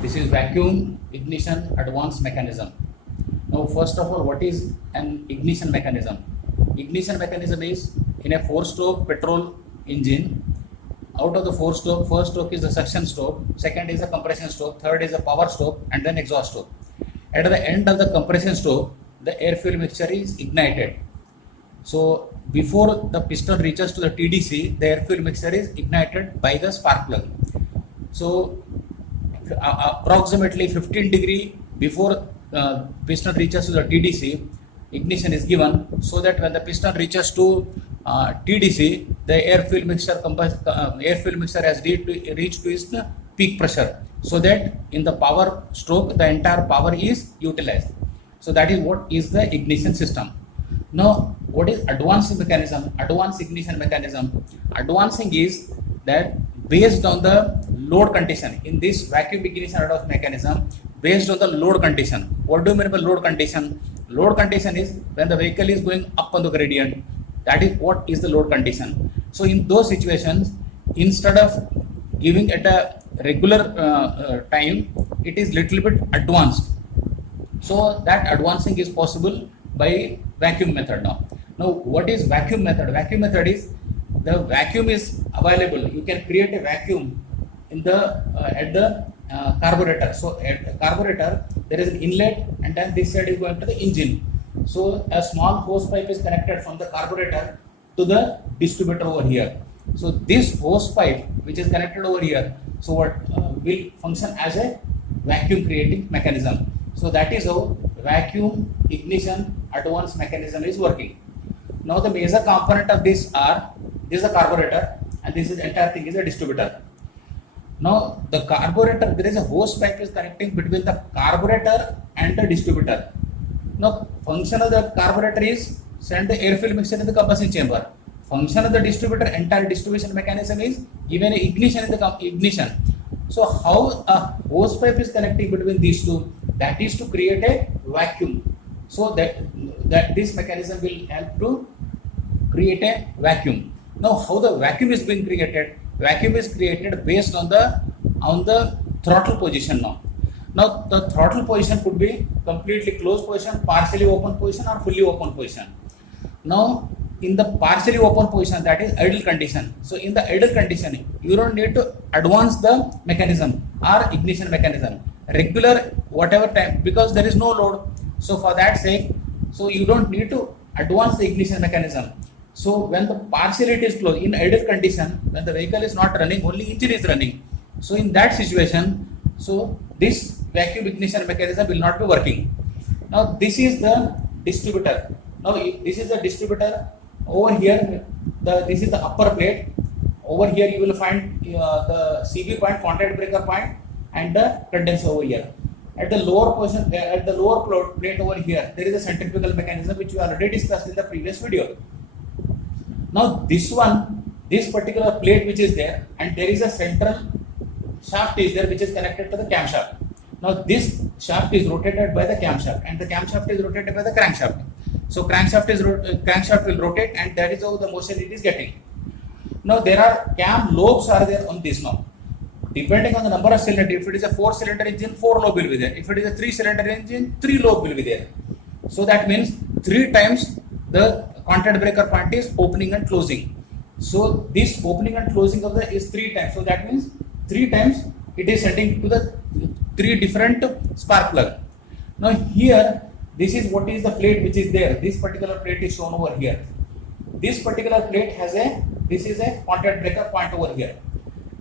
This is vacuum ignition advanced mechanism. Now, first of all, what is an ignition mechanism? Ignition mechanism is in a 4-stroke petrol engine. Out of the 4-stroke, first stroke is the suction stroke, second is the compression stroke, third is the power stroke, and then exhaust stroke. At the end of the compression stroke, the air fuel mixture is ignited. So before the piston reaches to the TDC, the air fuel mixture is ignited by the spark plug. So approximately 15 degree before piston reaches to the TDC, ignition is given, so that when the piston reaches to TDC, the air fuel mixture has reached to its peak pressure, so that in the power stroke the entire power is utilized. So that is what is the ignition system. Now, what is advancing mechanism? Advanced ignition mechanism. Advancing is that based on the load condition. In this vacuum ignition advanced mechanism, based on the load condition. What do you mean by load condition? Load condition is when the vehicle is going up on the gradient. That is what is the load condition. So in those situations, instead of giving at a regular time, it is little bit advanced. So that advancing is possible by vacuum method now. Now, what is vacuum method? Vacuum method is the vacuum is available. You can create a vacuum in the at the carburetor. So at the carburetor there is an inlet, and then this side is going to the engine. So a small hose pipe is connected from the carburetor to the distributor over here. So this hose pipe which is connected over here, so what will function as a vacuum creating mechanism. So that is how vacuum ignition advanced mechanism is working. Now the major component of this is a carburetor, and this is entire thing is a distributor. Now the carburetor, there is a hose pipe is connecting between the carburetor and the distributor. Now function of the carburetor is send the air fuel mixture in the combustion chamber. Function of the distributor, entire distribution mechanism is given ignition in the ignition. So how a hose pipe is connecting between these two? That is to create a vacuum. So that this mechanism will help to create a vacuum. Now how the vacuum is being created? Vacuum is created based on the throttle position now. Now the throttle position could be completely closed position, partially open position, or fully open position. Now in the partially open position, that is idle condition. So in the idle condition, you don't need to advance the mechanism or ignition mechanism. Regular whatever time, because there is no load. So for that sake, so you don't need to advance the ignition mechanism. So when the partially it is closed, in idle condition, when the vehicle is not running, only engine is running. So in that situation, so this vacuum ignition mechanism will not be working. Now this is the distributor. Now this is the distributor. Over here, this is the upper plate. Over here you will find the CB point, contact breaker point, and the condenser over here. At the lower portion, at the lower plate over here, there is a centrifugal mechanism which we already discussed in the previous video. Now this particular plate which is there, and there is a central shaft is there which is connected to the camshaft. Now this shaft is rotated by the camshaft, and the camshaft is rotated by the crankshaft. So crankshaft will rotate, and that is how the motion it is getting. Now there are cam lobes are there on this now. Depending on the number of cylinders, if it is a 4-cylinder engine, 4 lobe will be there. If it is a 3-cylinder engine, 3 lobe will be there. So that means 3 times the contact breaker point is opening and closing. So this opening and closing of the is 3 times. So that means 3 times it is sending to the 3 different spark plug. Now here, this is what is the plate which is there. This particular plate is shown over here. This particular plate has this is a contact breaker point over here.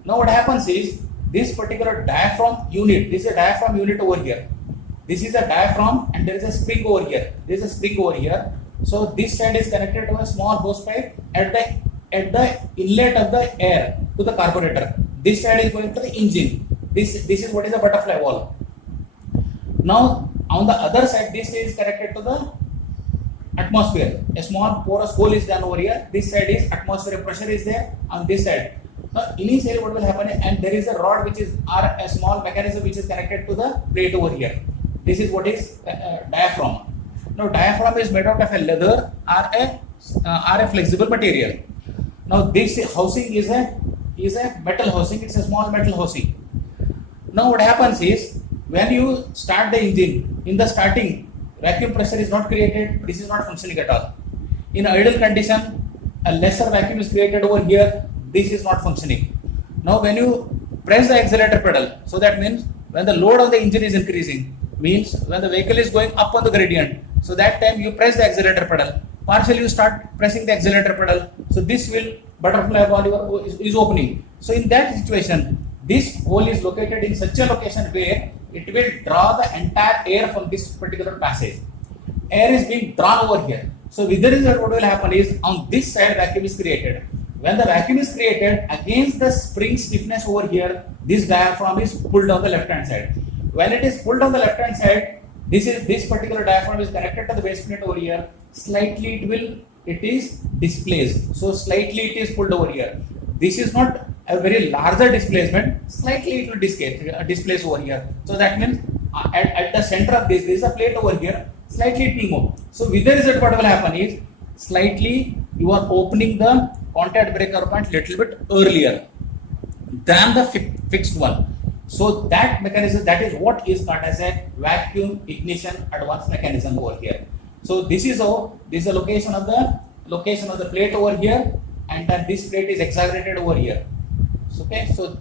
Now what happens is, this particular diaphragm unit, this is a diaphragm unit over here. This is a diaphragm, and there is a spring over here. There is a spring over here. So this side is connected to a small hose pipe at the inlet of the air to the carburetor. This side is going to the engine. This is what is the butterfly valve. Now on the other side, this is connected to the atmosphere. A small porous hole is done over here. This side is atmospheric pressure is there on this side. Now initially what will happen, and there is a rod which is a small mechanism which is connected to the plate over here. This is what is diaphragm. Now diaphragm is made out of a leather or a flexible material. Now this housing is a metal housing. It's a small metal housing. Now what happens is, when you start the engine, in the starting, vacuum pressure is not created, this is not functioning at all. In idle condition, a lesser vacuum is created over here, this is not functioning. Now when you press the accelerator pedal, so that means when the load of the engine is increasing, means when the vehicle is going up on the gradient, so that time you press the accelerator pedal, partially you start pressing the accelerator pedal, so this will butterfly valve is opening. So in that situation, this hole is located in such a location where it will draw the entire air from this particular passage. Air is being drawn over here. So with the result, what will happen is, on this side vacuum is created. When the vacuum is created, against the spring stiffness over here, this diaphragm is pulled on the left hand side. When it is pulled on the left hand side, this particular diaphragm is connected to the base plate over here. Slightly it is displaced. So slightly it is pulled over here. This is not a very larger displacement. Slightly it will displace over here. So that means at the center of this, there is a plate over here. Slightly it will move. So with the result, what will happen is, slightly you are opening the contact breaker point little bit earlier than the fixed one. So that mechanism, that is what is called as a vacuum ignition advance mechanism over here. So this is the location of the plate over here, and then this plate is exaggerated over here. Okay, so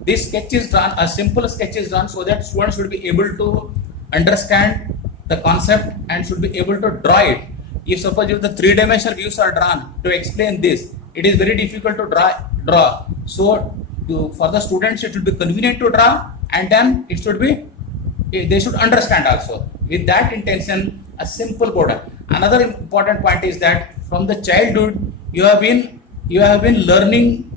this sketch is done, a simple sketch is done, so that students should be able to understand the concept and should be able to draw it. If suppose if the three-dimensional views are drawn to explain this, it is very difficult to draw. So for the students, it should be convenient to draw, and then it should be, they should understand also. With that intention, a simple code. Another important point is that from the childhood, you have been learning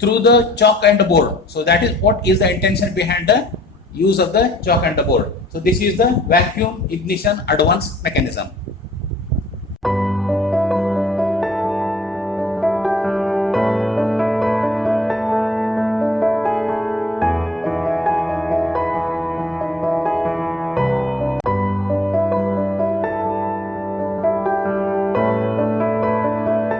through the chalk and the board. So that is what is the intention behind the use of the chalk and the board. So this is the vacuum ignition advance mechanism.